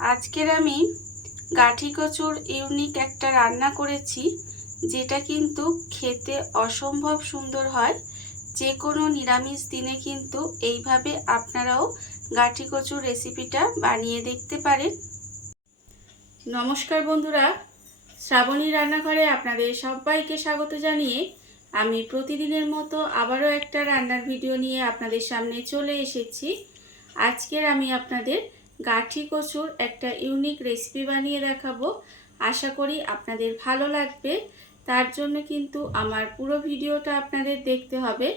আজকের আমি গাঠি কচুর ইউনিক একটা রান্না করেছি, যেটা কিন্তু খেতে অসম্ভব সুন্দর হয়। যে কোনো নিরামিষ দিনে কিন্তু এইভাবে আপনারাও গাঠি কচুর রেসিপিটা বানিয়ে দেখতে পারেন। নমস্কার বন্ধুরা, শ্রাবণী রান্নাঘরে আপনাদের সবাইকে স্বাগত জানিয়ে আমি প্রতিদিনের মতো আবারও একটা রান্নার ভিডিও নিয়ে আপনাদের সামনে চলে এসেছি। আজকের আমি আপনাদের গাঠি কচুর একটা ইউনিক রেসিপি বানিয়ে দেখাবো। আশা করি আপনাদের ভালো লাগবে। তার জন্য কিন্তু আমার পুরো ভিডিওটা আপনাদের দেখতে হবে।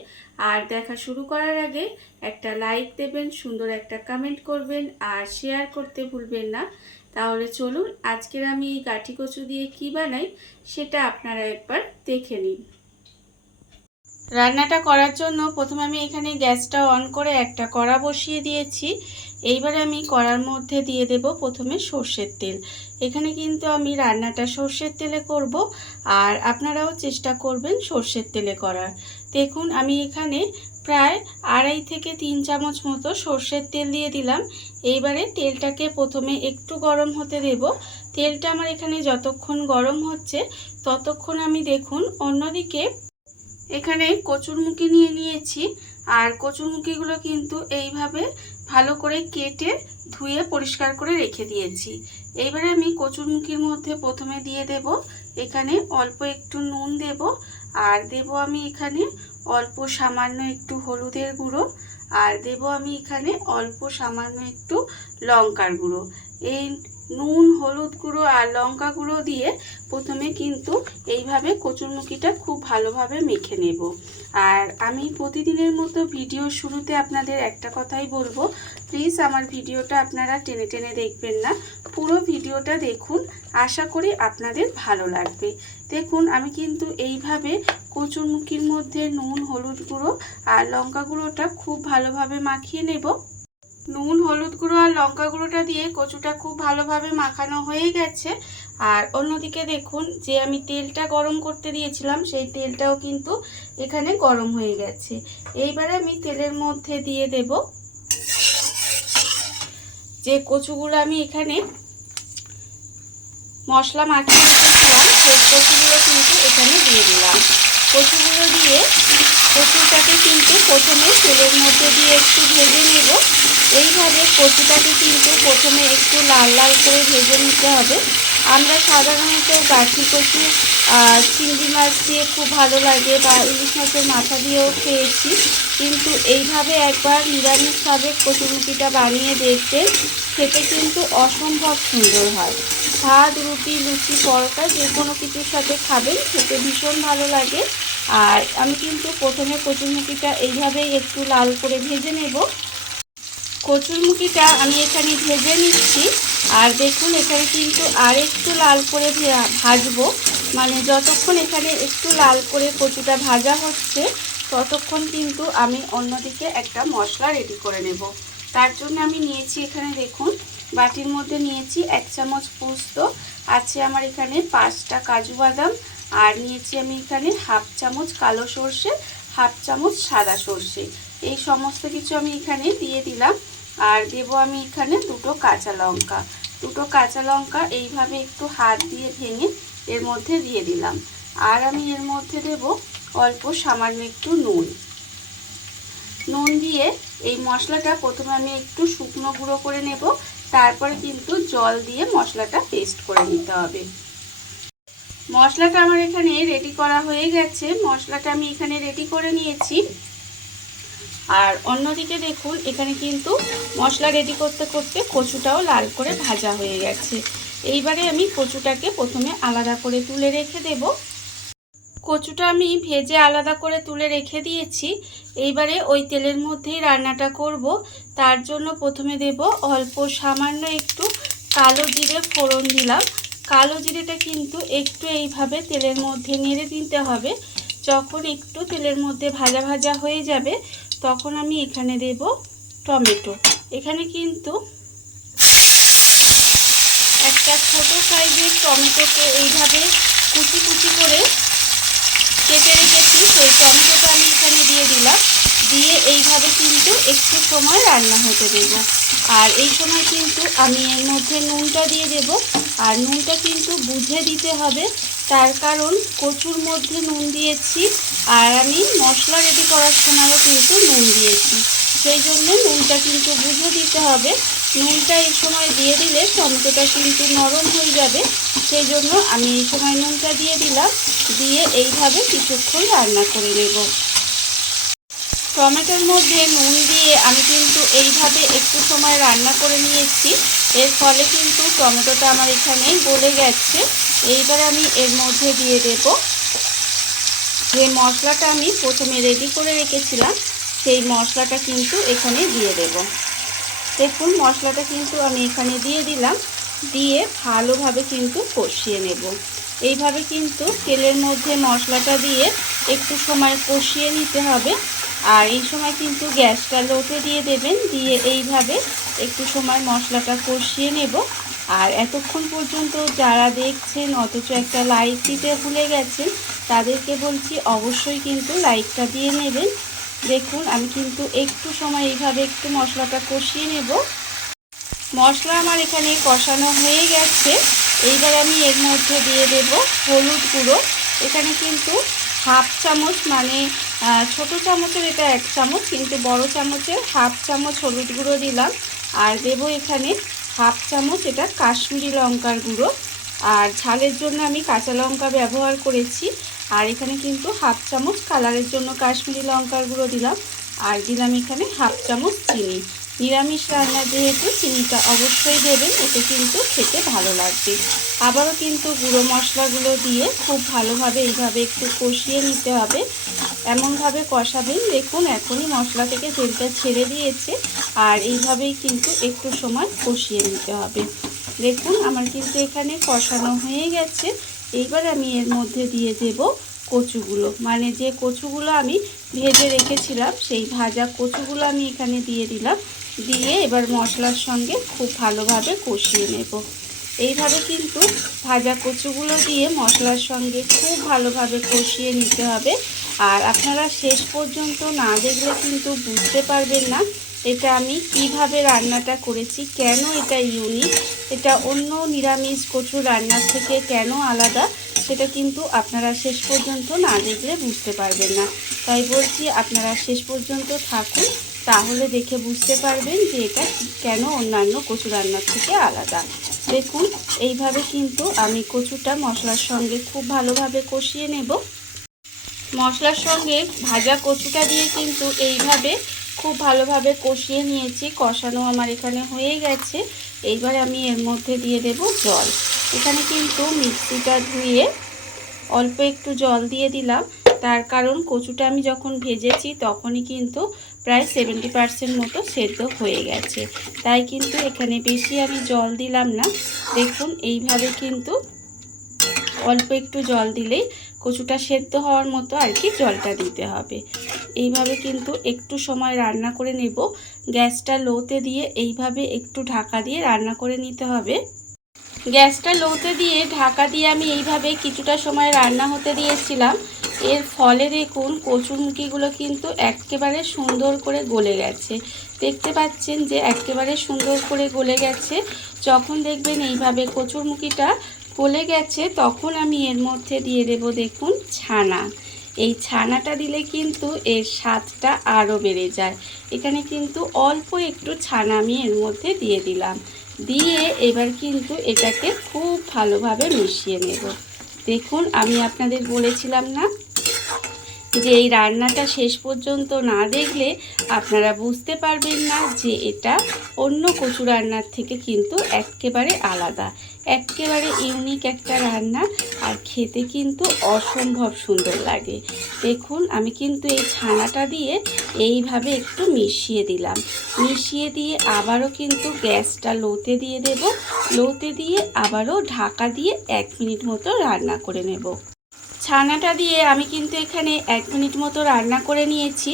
আর দেখা শুরু করার আগে একটা লাইক দেবেন, সুন্দর একটা কমেন্ট করবেন আর শেয়ার করতে ভুলবেন না। তাহলে চলুন আজকের আমি এই গাঠি কচু দিয়ে কি বানাই সেটা আপনারা একবার দেখে নিন। রান্নাটা করার জন্য প্রথমে আমি এখানে গ্যাসটা অন করে একটা কড়া বসিয়ে দিয়েছি। এইবারে আমি কড়ার মধ্যে দিয়ে দেব প্রথমে সর্ষের তেল। এখানে কিন্তু আমি রান্নাটা সর্ষের তেলে করব, আর আপনারাও চেষ্টা করবেন সর্ষের তেলে করার। দেখুন আমি এখানে প্রায় 2.5 থেকে 3 চামচ মতো সর্ষের তেল দিয়ে দিলাম। এইবারে তেলটাকে প্রথমে একটু গরম হতে দেব। তেলটা আমার এখানে যতক্ষণ গরম হচ্ছে ততক্ষণ আমি দেখুন অন্যদিকে এখানে কচুরমুখী নিয়ে নিয়েছি। আর কচুরমুখীগুলো কিন্তু এইভাবে ভালো করে কেটে ধুয়ে পরিষ্কার করে রেখে দিয়েছি। এইবারে আমি কচুরমুখীর মধ্যে প্রথমে দিয়ে দেব এখানে অল্প একটু নুন দেব, আর দেব আমি এখানে অল্প সামান্য একটু হলুদের গুঁড়ো, আর দেব আমি এখানে অল্প সামান্য একটু লঙ্কার গুঁড়ো। এই নুন, হলুদ গুঁড়ো আর লঙ্কা গুঁড়ো দিয়ে প্রথমে কিন্তু এইভাবে কচুরমুখীটা খুব ভালোভাবে মেখে নেব। আর আমি প্রতিদিনের মতো ভিডিও শুরুতে আপনাদের একটা কথাই বলবো, প্লিজ আমার ভিডিওটা আপনারা টেনে টেনে দেখবেন না, পুরো ভিডিওটা দেখুন। আশা করি আপনাদের ভালো লাগবে। দেখুন আমি কিন্তু এইভাবে কচুরমুখীর মধ্যে নুন, হলুদ গুঁড়ো আর লঙ্কা গুঁড়োটা খুব ভালোভাবে মাখিয়ে নেব। নুন, হলুদ গুঁড়ো আর লঙ্কা গুঁড়োটা দিয়ে কচুটা খুব ভালোভাবে মাখানো হয়ে গেছে। আর অন্যদিকে দেখুন যে আমি তেলটা গরম করতে দিয়েছিলাম, সেই তেলটাও কিন্তু এখানে গরম হয়ে গেছে। এইবারে আমি তেলের মধ্যে দিয়ে দেব যে কচুগুলো আমি এখানে মশলা মাখিয়ে রেখেছিলাম, সেই কচুগুলো কিন্তু এখানে দিয়ে দিলাম। কচুগুলো দিয়ে কচুটাকে কিন্তু প্রথমে তেলের মধ্যে দিয়ে একটু ভেজে নেব। এইভাবে কচুটাকে কিন্তু প্রথমে একটু লাল লাল করে ভেজে নিতে হবে। আমরা সাধারণত গাঠি কচু চিংড়ি মাছ দিয়ে খুব ভালো লাগে, বা ইলিশ মাছের মাথা দিয়েও খেয়েছি, কিন্তু এইভাবে একবার নিরামিষভাবে কচুরমুখিটা বানিয়ে দেখবেন, খেতে কিন্তু অসম্ভব সুন্দর হয়। ভাত, রুটি, লুচি, পরোটা যে কোনো কিছুর সাথে খাবেন, খেতে ভীষণ ভালো লাগে। আর আমি কিন্তু প্রথমে কচুরমুখিটা এইভাবেই একটু লাল করে ভেজে নেব। কচুরমুখিটা আমি এখানে ভেজে নিচ্ছি। আর দেখুন এখানে কিন্তু আর একটু লাল করে ভাজবো, মানে যতক্ষণ এখানে একটু লাল করে কচুটা ভাজা হচ্ছে ততক্ষণ কিন্তু আমি অন্যদিকে একটা মশলা রেডি করে নেব। তার জন্য আমি নিয়েছি এখানে দেখুন বাটির মধ্যে নিয়েছি 1 চামচ পোস্ত, আছে আমার এখানে 5টা কাজু বাদাম, আর নিয়েছি আমি এখানে 1/2 চামচ কালো সর্ষে, 1/2 চামচ সাদা সর্ষে। এই সমস্ত কিছু আমি এখানে দিয়ে দিলাম। আর দেব আমি এখানে 2টো কাঁচা লঙ্কা। 2টো কাঁচা লঙ্কা এইভাবে একটু হাত দিয়ে ভেঙে এর মধ্যে দিয়ে দিলাম। আর আমি এর মধ্যে দেব অল্প সামান্য একটু নুন দিয়ে এই মশলাটা প্রথমে আমি একটু শুকনো গুঁড়ো করে নেব, তারপরে কিন্তু জল দিয়ে মশলাটা পেস্ট করে নিতে হবে। মশলাটা আমার এখানে রেডি করা হয়ে গেছে। মশলাটা আমি এখানে রেডি করে নিয়েছি। আর অন্যদিকে দেখুন এখানে কিন্তু মশলা রেডি করতে করতে কচুটাও লাল করে ভাজা হয়ে গেছে। এইবারে আমি কচুটাকে প্রথমে আলাদা করে তুলে রেখে দেব। কচুটা আমি ভেজে আলাদা করে তুলে রেখে দিয়েছি। এইবারে ওই তেলের মধ্যেই রান্নাটা করব। তার জন্য প্রথমে দেব অল্প সামান্য একটু কালো জিরে ফোড়ন দিলাম। কালো জিরেটা কিন্তু একটু এইভাবে তেলের মধ্যে নেড়ে দিতে হবে। যখন একটু তেলের মধ্যে ভাজা ভাজা হয়ে যাবে তখন আমি এখানে দেব টমেটো। এখানে কিন্তু একটা ছোট সাইজের টমেটোকে এইভাবে কুচি কুচি করে কেটে রেখেছি, সেই টমেটোটা আমি এখানে দিয়ে দিলাম। দিয়ে এইভাবে কিন্তু একটু সময় রান্না হতে দেব। আর এই সময় কিন্তু আমি এর মধ্যে নুনটা দিয়ে দেব। আর নুনটা কিন্তু বুঝে দিতে হবে, তার কারণ কচুর মধ্যে নুন দিয়েছি আর আমি মশলা রেডি করার সময়ও কিন্তু নুন দিয়েছি, সেই জন্য নুনটা কিন্তু বুঝে দিতে হবে। নুনটা এই সময় দিয়ে দিলে টমেটোটা কিন্তু নরম হয়ে যাবে, সেই জন্য আমি এই সময় নুনটা দিয়ে দিলাম। দিয়ে এইভাবে কিছুক্ষণ রান্না করে নেব। টমেটোর মধ্যে নুন দিয়ে আমি কিন্তু এইভাবে একটু সময় রান্না করে নিয়েছি। এর ফলে কিন্তু টমেটোটা আমার এখানে গলে গেছে। এইবার আমি এর মধ্যে দিয়ে দেব যে মশলাটা আমি প্রথমে রেডি করে রেখেছিলাম, সেই মশলাটা কিন্তু এখানে দিয়ে দেব। দেখুন মশলাটা কিন্তু আমি এখানে দিয়ে দিলাম। দিয়ে ভালোভাবে কিন্তু কষিয়ে নেব। এইভাবে কিন্তু তেলের মধ্যে মশলাটা দিয়ে একটু সময় কষিয়ে নিতে হবে। আর এই সময় কিন্তু গ্যাসটা লোতে দিয়ে দেবেন। দিয়ে এইভাবে একটু সময় মশলাটা কষিয়ে নেব। আর এতক্ষণ পর্যন্ত যারা দেখছেন অথচ একটা লাইক দিতে ভুলে গেছেন, তাদেরকে বলছি অবশ্যই কিন্তু লাইকটা দিয়ে নেবেন। দেখুন আমি কিন্তু একটু সময় এইভাবে একটু মশলাটা কষিয়ে নেব। মশলা আমার এখানে কষানো হয়ে গেছে। এইবার আমি এর মধ্যে দিয়ে দেব হলুদ গুঁড়ো। এখানে কিন্তু হাফ চামচ, মানে ছোট চামচের এটা 1 চামচ, কিন্তু বড় চামচের হাফ চামচ হলুদ গুঁড়ো দিলাম। আর দেব এখানে হাফ চামচ এটা কাশ্মীরি লঙ্কার গুঁড়ো। আর ঝালের জন্য আমি কাঁচা লঙ্কা ব্যবহার করেছি। আর এখানে কিন্তু হাফ চামচ কালারের জন্য কাশ্মীরি লঙ্কার গুঁড়ো দিলাম। আর দিলাম এখানে হাফ চামচ চিনি। নিরামিষ রান্না যেহেতু চিনিটা অবশ্যই দেবেন, এতে কিন্তু খেতে ভালো লাগবে। আবারও কিন্তু গুঁড়ো মশলাগুলো দিয়ে খুব ভালোভাবে এইভাবে একটু কষিয়ে নিতে হবে। এমনভাবে কষাবেন দেখুন এখনই মশলা থেকে তেলটা ছেড়ে দিয়েছে। আর এইভাবেই কিন্তু একটু সময় কষিয়ে নিতে হবে। দেখুন আমার কিন্তু এখানে কষানো হয়ে গেছে। এইবার আমি এর মধ্যে দিয়ে দেব কচুগুলো, মানে যে কচুগুলো আমি ভেজে রেখেছিলাম সেই ভাজা কচুগুলো আমি এখানে দিয়ে দিলাম। দিয়ে এবার মশলার সঙ্গে খুব ভালোভাবে কষিয়ে নেব। এইভাবে কিন্তু ভাজা কচুগুলো দিয়ে মশলার সঙ্গে খুব ভালোভাবে কষিয়ে নিতে হবে। আর আপনারা শেষ পর্যন্ত না দেখলে কিন্তু বুঝতে পারবেন না এটা আমি কিভাবে রান্নাটা করেছি, কেন এটা ইউনিক, এটা অন্য নিরামিষ কচুর রান্নার থেকে কেন আলাদা, সেটা কিন্তু আপনারা শেষ পর্যন্ত না দেখলে বুঝতে পারবেন না। তাই বলছি আপনারা শেষ পর্যন্ত থাকুন, তাহলে দেখে বুঝতে পারবেন যে এটা কেন অন্যান্য কচু রান্নার থেকে আলাদা। দেখুন এইভাবে কিন্তু আমি কচুটা মশলার সঙ্গে খুব ভালোভাবে কষিয়ে নেব। মশলার সঙ্গে ভাজা কচুটা দিয়ে কিন্তু এইভাবে খুব ভালোভাবে কষিয়ে নিয়েছি। কষানো আমার এখানে হয়ে গেছে। এইবার আমি এর মধ্যে দিয়ে দেব জল। এখানে কিন্তু মিক্সিটা ধুয়ে অল্প একটু জল দিয়ে দিলাম, তার কারণ কচুটা আমি যখন ভেজেছি তখনই কিন্তু প্রায় 70% মতো সেদ্ধ হয়ে গেছে, তাই কিন্তু এখানে বেশি আমি জল দিলাম না। দেখুন এইভাবে কিন্তু অল্প একটু জল দিলেই কচুটা সেদ্ধ হওয়ার মতো আর কি জলটা দিতে হবে। এইভাবে কিন্তু একটু সময় রান্না করে নেব। গ্যাসটা লোতে দিয়ে এইভাবে একটু ঢাকা দিয়ে রান্না করে নিতে হবে। গ্যাসটা লোতে দিয়ে ঢাকা দিয়ে আমি এইভাবে কিছুটা সময় রান্না হতে দিয়েছিলাম। এর ফলে দেখুন কচুরমুখিগুলো কিন্তু একেবারে সুন্দর করে গলে গেছে। দেখতে পাচ্ছেন যে একেবারে সুন্দর করে গলে গেছে। যখন দেখবেন এইভাবে কচুরমুখিটা গলে গেছে তখন আমি এর মধ্যে দিয়ে দেব দেখুন ছানা। এই ছানাটা দিলে কিন্তু এর স্বাদটা আরও বেড়ে যায়। এখানে কিন্তু অল্প একটু ছানা আমি এর মধ্যে দিয়ে দিলাম। দিয়ে এবার কিন্তু এটাকে খুব ভালোভাবে মিশিয়ে নেব। দেখুন আমি আপনাদের বলেছিলাম না যে এই রান্নাটা শেষ পর্যন্ত না দেখলে আপনারা বুঝতে পারবেন না যে এটা অন্য কচু রান্নার থেকে কিন্তু একেবারে আলাদা, একেবারে ইউনিক একটা রান্না। আর খেতে কিন্তু অসম্ভব সুন্দর লাগে। দেখুন আমি কিন্তু এই ছানাটা দিয়ে এইভাবে একটু মিশিয়ে দিলাম। মিশিয়ে দিয়ে আবারও কিন্তু গ্যাসটা লোতে দিয়ে দেব। লোতে দিয়ে আবারও ঢাকা দিয়ে 1 মিনিট মতো রান্না করে নেব। ছানাটা দিয়ে আমি কিন্তু এখানে 1 মিনিট মতো রান্না করে নিয়েছি।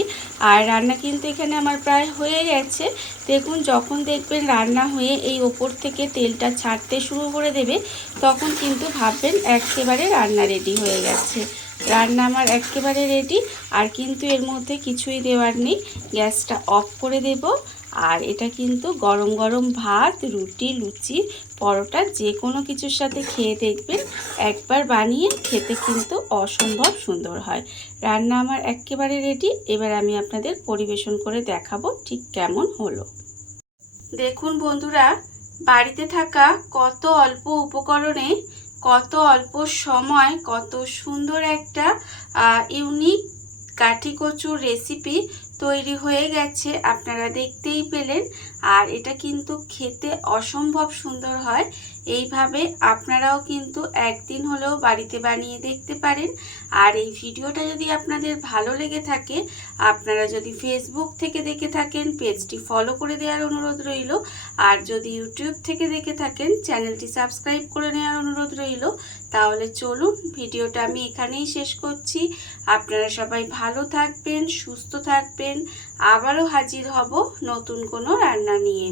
আর রান্না কিন্তু এখানে আমার প্রায় হয়ে গেছে। দেখুন যখন দেখবেন রান্না হয়ে এই ওপর থেকে তেলটা ছাড়তে শুরু করে দেবে তখন কিন্তু ভাববেন একেবারে রান্না রেডি হয়ে গেছে। রান্না আমার একেবারে রেডি। আর কিন্তু এর মধ্যে কিছুই দেওয়ার নেই, গ্যাসটা অফ করে দেব। আর এটা কিন্তু গরম গরম ভাত, রুটি, লুচি, পরোটা যে কোনো কিছুর সাথে খেয়ে দেখবেন, একবার বানিয়ে খেতে কিন্তু অসম্ভব সুন্দর হয়। রান্না আমার একেবারে রেডি। এবার আমি আপনাদের পরিবেশন করে দেখাবো ঠিক কেমন হলো। দেখুন বন্ধুরা, বাড়িতে থাকা কত অল্প উপকরণে, কত অল্প সময়, কত সুন্দর একটা ইউনিক কাঠি কচুর রেসিপি তৈরি হয়ে গেছে, আপনারা দেখতেই পেলেন। আর এটা কিন্তু খেতে অসম্ভব সুন্দর হয়। এইভাবে আপনারাও কিন্তু একদিন হলেও বাড়িতে বানিয়ে দেখতে পারেন। আর এই ভিডিওটা যদি আপনাদের ভালো লেগে থাকে, আপনারা যদি ফেসবুক থেকে দেখে থাকেন, পেজটি ফলো করে দেওয়ার অনুরোধ রইল। আর যদি ইউটিউব থেকে দেখে থাকেন, চ্যানেলটি সাবস্ক্রাইব করে নেওয়ার অনুরোধ রইল। তাহলে চলুন, ভিডিওটা আমি এখানেই শেষ করছি। আপনারা সবাই ভালো থাকবেন, সুস্থ থাকবেন। আবারও হাজির হব নতুন কোনো রান্না নিয়ে।